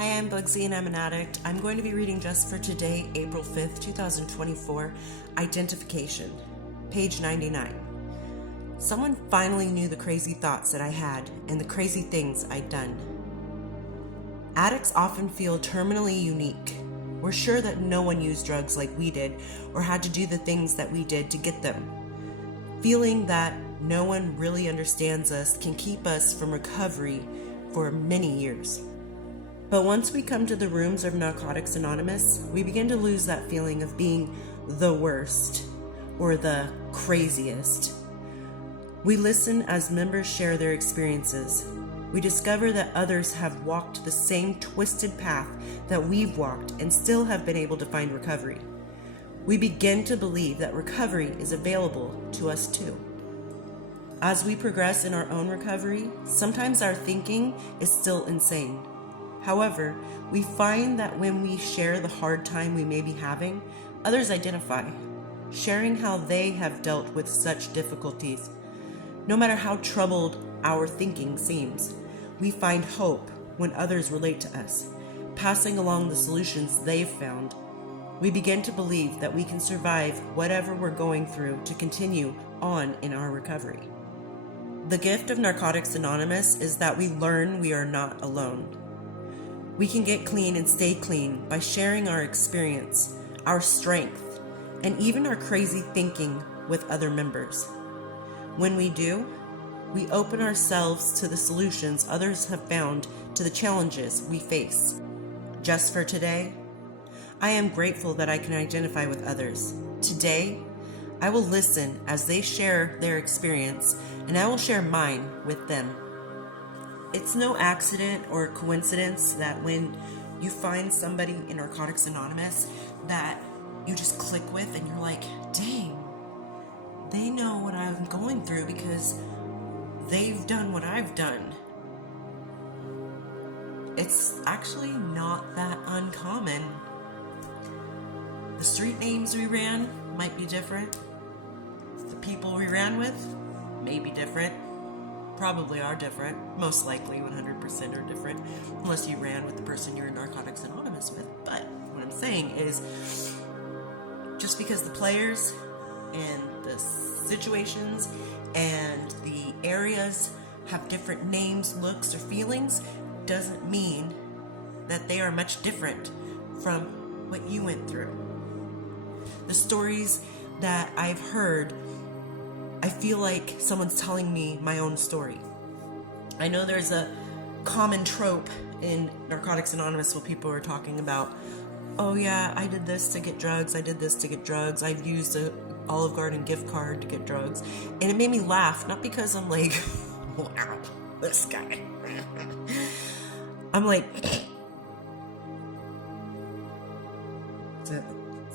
Hi, I'm Bugsy and I'm an addict. I'm going to be reading just for today, April 5th, 2024, Identification, page 99. Someone finally knew the crazy thoughts that I had and the crazy things I'd done. Addicts often feel terminally unique. We're sure that no one used drugs like we did or had to do the things that we did to get them. Feeling that no one really understands us can keep us from recovery for many years. But once we come to the rooms of Narcotics Anonymous, we begin to lose that feeling of being the worst or the craziest. We listen as members share their experiences. We discover that others have walked the same twisted path that we've walked and still have been able to find recovery. We begin to believe that recovery is available to us too. As we progress in our own recovery, sometimes our thinking is still insane. However, we find that when we share the hard time we may be having, others identify, sharing how they have dealt with such difficulties. No matter how troubled our thinking seems, we find hope when others relate to us, passing along the solutions they've found. We begin to believe that we can survive whatever we're going through to continue on in our recovery. The gift of Narcotics Anonymous is that we learn we are not alone. We can get clean and stay clean by sharing our experience, our strength, and even our crazy thinking with other members. When we do, we open ourselves to the solutions others have found to the challenges we face. Just for today, I am grateful that I can identify with others. Today, I will listen as they share their experience, and I will share mine with them. It's no accident or coincidence that when you find somebody in Narcotics Anonymous that you just click with and you're like, dang, they know what I'm going through because they've done what I've done. It's actually not that uncommon. The street names we ran might be different. The people we ran with may be different. Probably are different. Most likely 100% are different, unless you ran with the person you're in Narcotics Anonymous with. But what I'm saying is, just because the players and the situations and the areas have different names, looks, or feelings, doesn't mean that they are much different from what you went through. The stories that I've heard, I feel like someone's telling me my own story. I know there's a common trope in Narcotics Anonymous where people are talking about, oh yeah, I did this to get drugs, I did this to get drugs, I've used a Olive Garden gift card to get drugs. And it made me laugh, not because I'm like, wow, this guy. I'm like, so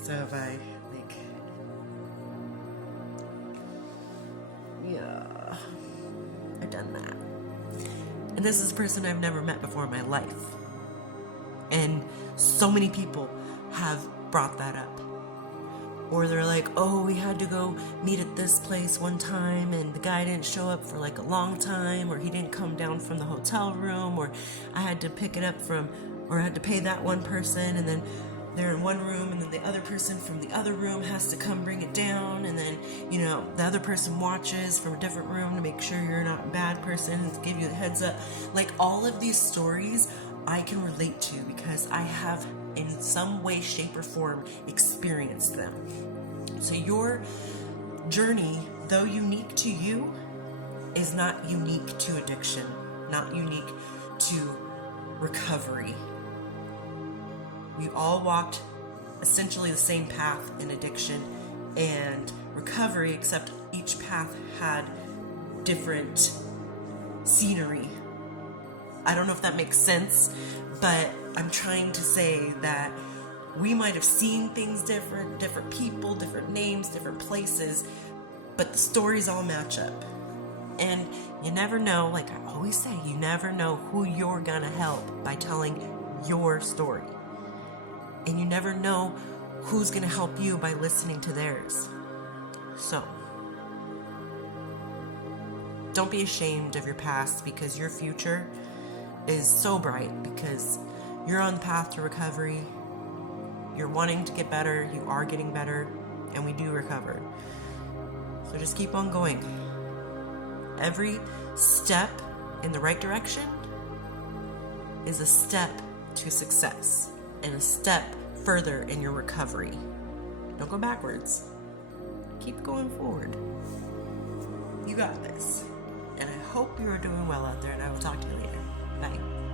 have I, like, yeah, I've done that. And this is a person I've never met before in my life. And so many people have brought that up. Or they're like, oh, we had to go meet at this place one time and the guy didn't show up for like a long time, or he didn't come down from the hotel room, or I had to pick it up from, or I had to pay that one person, and then they're in one room and then the other person from the other room has to come bring it down, and then, you know, the other person watches from a different room to make sure you're not a bad person and to give you the heads up. Like, all of these stories I can relate to because I have in some way, shape, or form experienced them. So your journey, though unique to you, is not unique to addiction, not unique to recovery. We all walked essentially the same path in addiction and recovery, except each path had different scenery. I don't know if that makes sense, but I'm trying to say that we might have seen things different people, different names, different places, but the stories all match up. And you never know, like I always say, you never know who you're gonna help by telling your story. And you never know who's gonna help you by listening to theirs. So, don't be ashamed of your past, because your future is so bright, because You're on the path to recovery. You're wanting to get better. You are getting better. And we do recover. So just keep on going. Every step in the right direction is a step to success and a step further in your recovery. Don't go backwards. Keep going forward. You got this. And I hope you are doing well out there, and I will talk to you later. Bye.